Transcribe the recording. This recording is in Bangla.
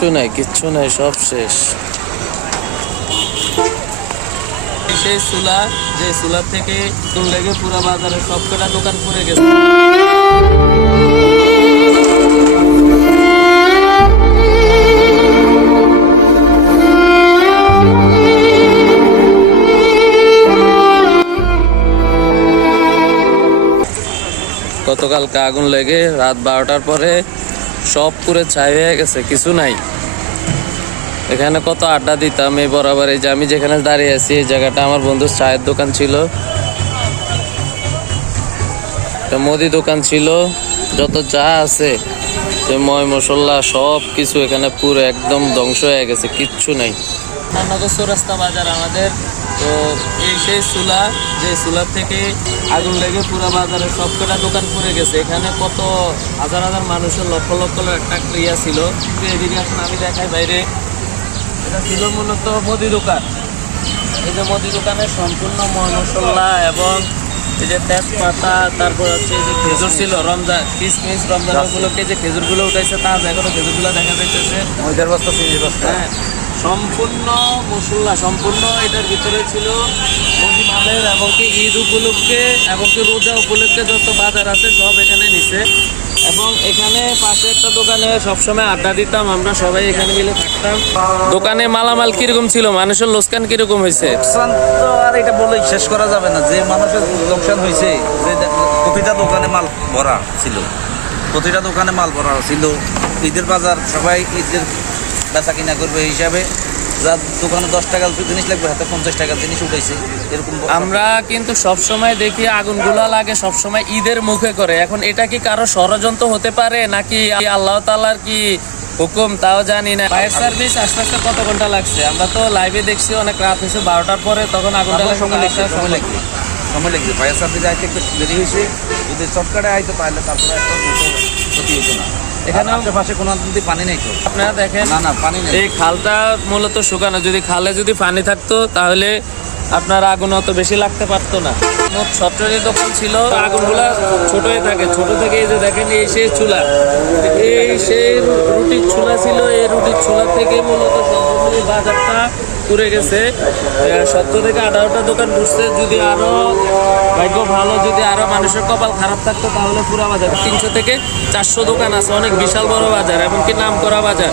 কিচ্ছু নাই কিচ্ছু নাই, সব শেষ। সেই চুলা, যে চুলার থেকে চুল লেগে পুরো বাজারে সব কটা দোকান পড়ে গেছে। গতকালকে আগুন লেগে রাত বারোটার পরে সব পুরে ছাই হয়ে গেছে, কিছু নাই। এখানে কত আড্ডা দিতাম, এই বরাবর এই যে আমি যেখানে দাঁড়িয়ে আছি, এই জায়গাটা আমার বন্ধুর চায়ের দোকান ছিল। মুদি দোকান ছিল, যত চা আছে, যে ময় মশলা সব কিছু এখানে পুরো একদম ধ্বংস হয়ে গেছে, কিচ্ছু নাই। চৌরাস্তা বাজার আমাদের। তো এই সেই চুলা, যে চুলার থেকে আগুন লেগে পুরো বাজারে সব কটা দোকান পড়ে গেছে। এখানে কত হাজার হাজার মানুষের লক্ষ লক্ষ একটা ক্রিয়া ছিল। এদিকে এখন আমি দেখাই বাইরে। এটা ছিল মূলত মুদি দোকান। এই যে মুদি দোকানে সম্পূর্ণ মশলা এবং এই যে তেজপাতা তারপর হচ্ছে যে খেজুর ছিল রমজান কিসমিস রমজান উপলক্ষে যে খেজুরগুলো উঠেছে তাজা এখনও খেজুরগুলো দেখা যাইতেছে। ময়দার বস্তা চিনির বস্তা হ্যাঁ সম্পূর্ণ মশলা সম্পূর্ণ এটার ভিতরে ছিল মুদি মালের এবং কি ঈদ উপলক্ষে এবং কি রোজা উপলক্ষে যত বাজার আছে সব এখানে নিছে। এবং এখানে পাশে একটা দোকানে সবসময় আড্ডা দিতাম, আমরা সবাই এখানে মিলে থাকতাম। দোকানে মালামাল কীরকম ছিল? মানুষের লোকসান কীরকম হয়েছে? আর এটা বলে শেষ করা যাবে না। যে মানুষের লোকসান হয়েছে, যে প্রতিটা দোকানে মাল ভরা ছিল। প্রতিটা দোকানে মাল ভরা ছিল। ঈদের বাজার সবাই ঈদের বেচা কিনা করবে হিসাবে। যার দোকানে দশ টাকার জিনিস লাগবে হাতে পঞ্চাশ টাকার জিনিস এরকম আমরা কিন্তু সব সময় দেখি আগুনগুলা লাগে সবসময় ঈদের মুখে করে। এখন এটা কি কারও ষড়যন্ত্র হতে পারে নাকি আল্লাহ তাআলার কি হুকুম তাও জানি না। ফায়ার সার্ভিস আস্তে আস্তে কত ঘণ্টা লাগছে? আমরা তো লাইভে দেখছি অনেক রাত হয়েছে বারোটার পরে তখন আগুনটা সময় লাগছে সময় লাগছে সময় লাগছে। ফায়ার সার্ভিস আইতে একটু দেরি হয়েছে যদি চটকাটে আইতো তাহলে তারপরে একটা ক্ষতি হতো না। এখানে আশেপাশে কোনো দিন পানি নেই তো। আপনারা দেখেন না না পানি নেই। এই খালটা মূলত শুকানো। যদি খালে যদি পানি থাকতো তাহলে আপনার আগুন অত বেশি লাগতে পারতো না। মোট দোকান ছিল আগুনগুলা ছোট থাকে। ছোট থেকে এই যে দেখেন, এই সেই চুলা। এই সেই রুটির চুলা ছিল। এই রুটির চুলা থেকে মূলত সম্পূর্ণ বাজারটা পুড়ে গেছে। সত্তর থেকে আঠারোটা দোকান ঘুরছে। যদি আরও ভাগ্য ভালো, যদি আরও মানুষের কপাল খারাপ থাকতো, তাহলে পুরো বাজার। তিনশো থেকে চারশো দোকান আছে। অনেক বিশাল বড় বাজার, এমনকি নাম করা বাজার।